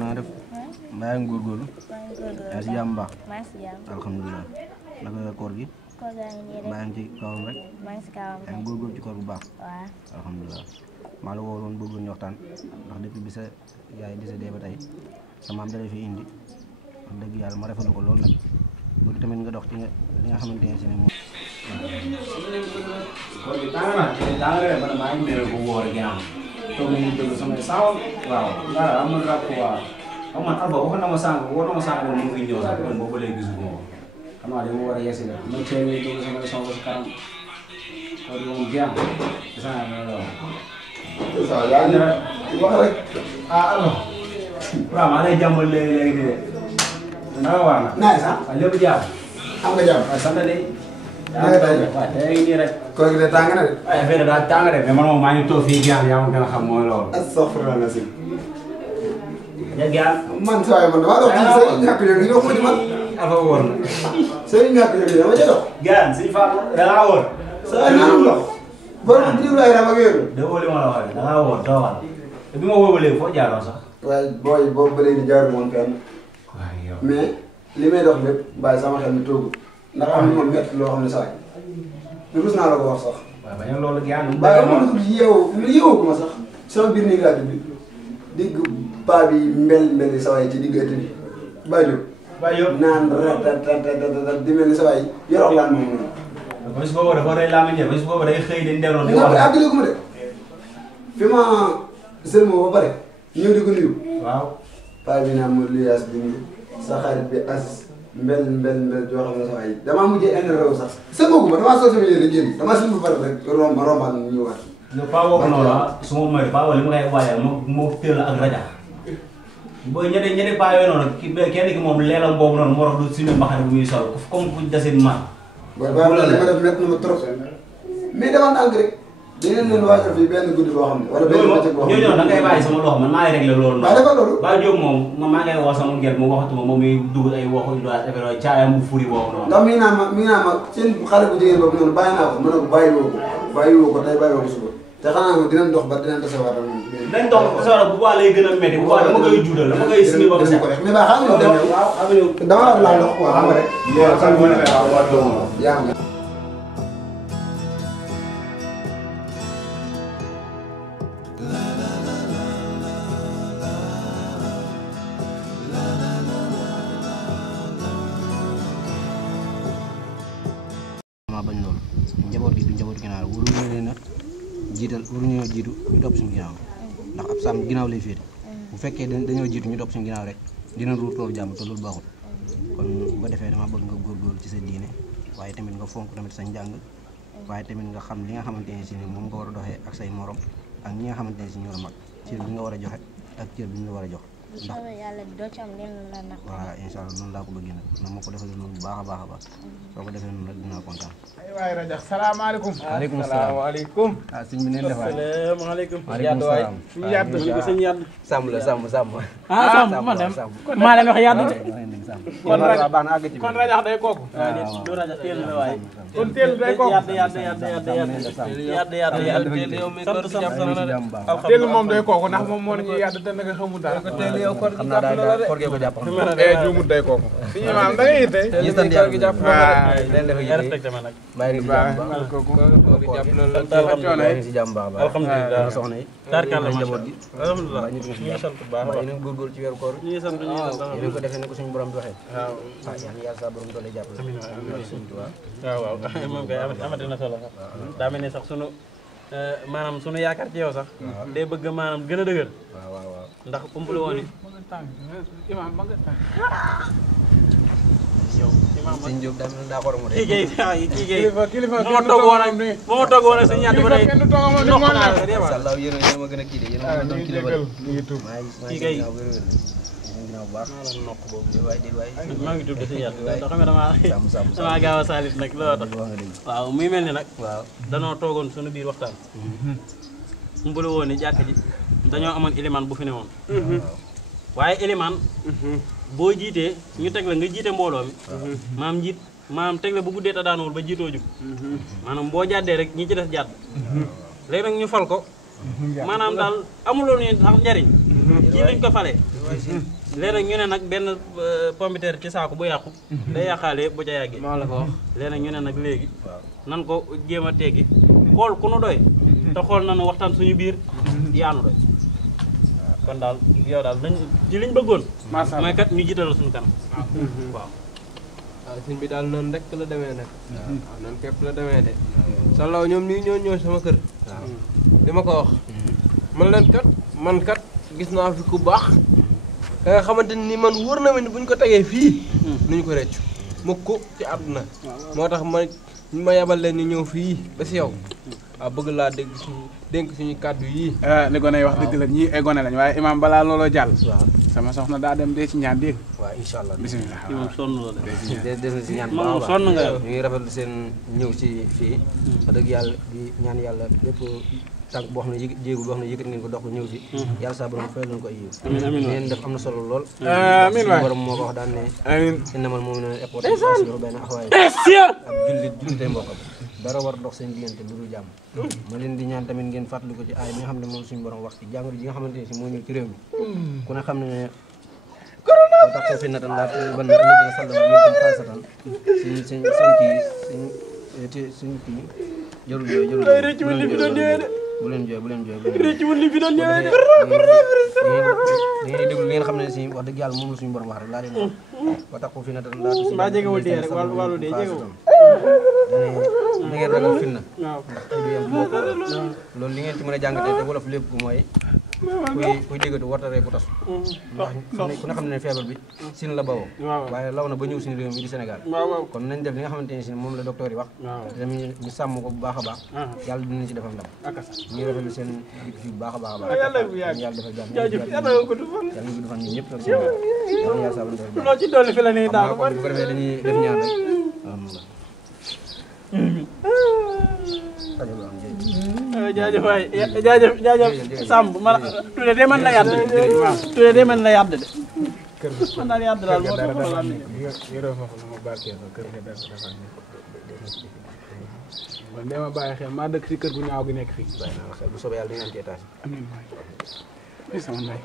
naa def mbaa ngi góorgóorlu yaa si jàmm baax alhamdulilah naka koor gi mbaa ngi ci kawam rek yaa ngi góorgóorlu ci koor bu baax alhamdulilah maa la woo woon bëggoon ñu waxtaan ndax depuis bi sa yaay décédé ba tey sa maam da lay fi indi wax dëgg yàlla ma rafetlu ko loolu nag bëgg tamit nga dox ci nga li nga xamante ne si ne moom koor gi tàng na man maa ngi mere bu wóor gi am toog nañu déglu samay saaw waaw dara am na ràpp waaw xam man Alba waxoon na ma sànq woo na ma sànq moom mu ngi ñëw sax kon boobu ba léegi gisu ko xam naa dama war a yesi la ma cee ñuy déglu samay song si kanam koor gi moom jeex na yaa ngi wax rek Alba waaw maa lay jàmbal léegi de naka waar na naaj sax lépp jàmm am nga jàmm sant de naka tey waaw tey nii rek koor gi de tàng na de ay affaire daa tàng de mais man moom maa ngi toog fii gaan yaa ma gën a xam mooy loolu astaghfirullah na si ya gaan man saa yi man damaa dox ci say ñàkk yooyu yi dox ma ci man afa wóor na say ñàkk yooyu dama ca dox gaan si fa da ngaa wóor saa yi ñu dox borom jiw laay ram ak yooyu de wóoli ma la waxee da ngaa wóor doo wal te bi ma wóor ba léegi foo jaaroo sax waaye booy boobu ba léegi jaaru moon fenn mais li may dox lépp bàyyi sama xel mi toogu ndax am na moom métti loo xam ne saa yi rus naa la ko wax sax waaw bañ a loolu gaan bàyyi ma dugg ci yeewoo ko ma sax sama biir nii laa bi digg paa bi mbel sa waay ci digg ëtt bi Badio naan rat di mel ni sa waay yorox laan moom noonu bés boobu dafa rey laa ma ñëw bés boobu day xëy di ndeloo di wax àggale ko ma de fi ma sëlmoo ba pare ñëw di ko nuyu waaw paa bi naan ma liyaas di nuyu sa xarit bi as mbel joo xam ne sa waay damaa mujjee énervé sax sëlmoo ko ma damaa soo sama yére génn damaa sëlmoo ba pare rek rombaat ñu ñëwaat paa boobu noonu su ma moytu paa boobu li ma koy waayal moo teel ak raja booy ñetti paa yooyu noonu kenn ki moom leelam boobu noonu moo tax du suñu mbaxane bu muy sol comme ku desin ma booy baax na li ma def métti na ma trop mais dama ndànk rek dinañ leen waajal fii benn guddi boo xam ne wala benn bëccëg boo xam ne ñooñu da ngay bàyyi sama loxo man maa ngi réglé loolu waaw dafa loolu Ba Diop moom maa ngay woo sama ngel mu waxatuma moom muy dugg ay waxu doit affaire yooyu caayam bu furi boobu noonu ndax mi ngi naan ma seen xale bu jigéen boobu noonu bàyyi naa ko ma ne ko bàyyi woo ko tey bàyyi woo ko suba te xanaa nga dinañ dox ba dinañ tasewaat ak moom dañ dox tasewaat bu baax lay gën a métti bu baax dama koy juudal dama koy simi ba ko set mais ba xam nga demee dama la laal ndox quoi xam nga rek yaa bañ loolu njaboot gi du njaboot ginnaaw waruñu leen a jiital waruñu jiitu ñu topp suñu ginnaaw ndax ab sàmm ginnaaw lay féete bu fekkee dañoo jiitu ñu topp suñu ginnaaw rek dina ruur toolu jàmm te loolu baaxul kon bu ko defee dama bëgg nga góorgóorlu ci sa diine waaye tamit nga fonk tamit sa njàng waaye tamit nga xam li nga xamante ne si ni moom nga war a doxee ak say morom ak ñi nga xamante ne si ñoo la mag cër bi nga war a joxe ak cër bi ñu la war a jox ndax yàlla doo ci am lenn la nag voilà incha allah noonu laa ko bëggee nag na ma ko defee noonu bu baax a baax soo ko defee noonu rek dinaa kontaan. waay rajo salaamaaleykum. waaleykum salaam ah sëñ bi neen defaat. salaamaaleykum. waaleykum salaam. suñu yàdd ñu sëñ yàdd. sàmm la sàmm. ah sàmm man dem maa leen wax yàdd de. kon rajo baax na àgg ci kon rajo day kooku. waaw du rajo teel la waaye. kon teel day kooku. yàdd teel moom day kooku ndax moom moo ñu yàdd te naka xamul dara. xam naa daal koor gee ko jàpp. juumut day kooku. suñu maam da ngay yitte. ñu sant yàlla leen def ak respecté ma nag. bàyyi si jàmm baax bàyyi si jàmm baax alhamdulilah soxna yi tarkalla njaboot gi alhamdulilah ñu ngi ñu sant bu baax yéen a ngi góorgóorlu ci weeru koor ñu ngi sant yéen ko defee ne ko suñu borom bi waxee waaw yàlla yàlla sa borom doole jàppale waaw moom kay amati na solo sax daa mel ni sax sunu maanaam sunu yaakaar ci yow sax day bëgg maanaam gën a dëgër waaw ndax umpale woon ni sëñ Diop daa xoromu de kii kilifa moo toog woon ak sëñ ñaata ba tey ndox naa la sàllaaw yéen a ma gën a kii de yéen a ma doon kilifa kii kay ginnaaw baax nokk boobu waay maa ngi tudd sëñ ñaata ndax xam nga damaa gaaw a saalit nag looloo tax waaw muy mel ni nag waaw danoo toogoon suñu biir waxtaan umpale woon ni jàkk ji dañoo amoon élément bu fi ne woon waaye élément boo jiitee ñu teg la nga jiite mbooloo mi maam teg la bu guddee ta daanuwul ba jiitoo jub maanaam boo jàddee rek ñi ci des jàdd léegi nag ñu fal ko maanaam daal amuloon ñu sax njariñ kii lañ ko fale léegi ñu ne nag benn pompiteer ci saako bu yàqu day yàqaale bu ca yàggee maa la ko wax léegi ñu ne nag léegi nan ko jéem a teggi xool ku nu doy te xool nañu waxtaan suñu biir yaanu doy kon daal yow daal nañ ci liñ bëggoon mooy kat ñu jiital suñu kanam waaw waaw sëñ bi daal noonu rek la demee nag waaw noonu képp la demee de sa law ñoom nii ñoo ñëw sama kër di ma ko wax man leen kat man kat gis naa fi ku baax da nga xamante ni man wóor na ma ni buñ ko tegee fii nuñ ko reccu mukk ci àdduna moo tax ma yabal leen ni ñëw fii ba si yow waaw bëgg laa dégg dénk suñu kàddu yii li gone yi wax dëgg la ñii ay gone lañ waaye imaam balaa looloo jàll sama soxna daa dem dee ci ñaan dégg waaw incha allah bisimilah kii moom sonn la de des na si ñaan bu man moom baax sonn nga yow ñu ngi rafetlu seen ñëw ci fii wax dëgg yàlla di ñaan yàlla lépp tànk boo xam ne jéegu boo xam ne yëkkati ngeen ko dox ko ñëw si yàlla saa borom fay leen ko ay yiw ngeen def am na solo lool amiin waay borom moo ko wax daan ne amiin innamal mu'minuuna ixwatun faaslihu bayna axawaykum ab jullitay mbokkam dara war dox seen diggante lu dul jàmm ma leen di ñaan tamit ngeen fàttali ko ci aay mi nga xam ne moom suñu borom wax ci jàngoro ji nga xamante ne si moo ñëw ci réew mi ku ne xam ne wa taqu fitnatan laa tusiibanna allaziina zalamu minkum xaassatan suñ kii jarul jooy jarul bu leen jooy bu leen jooy ngeen déglu li ngeen xam ne si wax dëgg yàlla moom la suñu borom wax rek laa leen wax wa taqu fitnatan laa tusiibanna jegewul dee rek wàllu dee jegewul da ngeen ragal fitna ndax ay du yem loolu li ngeen ci mën a jàngatee te wolof lépp mooy kuy déggatu wartaree bu tas ndax ku ne xam ne feebar bi sin la bawoo waaye law na ba ñëw suñu réew mi di Sénégal kon nañ def li nga xamante ne si moom la docteur yi wax te tamit ñu sàmm ko bu baax a baax yàlla dinañ ci defal ndam ñu rafetlu seen dikk fii bu baax a baax a baax yàlla defal jàmm yàlla ñu gudd fan ñun ñëpp nag seen yàlla saa defal jàmm loo ci dolli fi la nii daal bu ko defee dañuy def ñaan rek jaajëf waay jaajëf Samb man Touré de man la yàdd Touré de man la yàdd de man daal yàdd daal moo tax la yoroo foofu lu ma barkeeloo kër ga dafa man de ma bàyyi xel maa dëkk si kër gu ñaaw gi nekk fii bàyyi naa xel bu soobee yàlla di nga am ci étage amiin waay sama ndey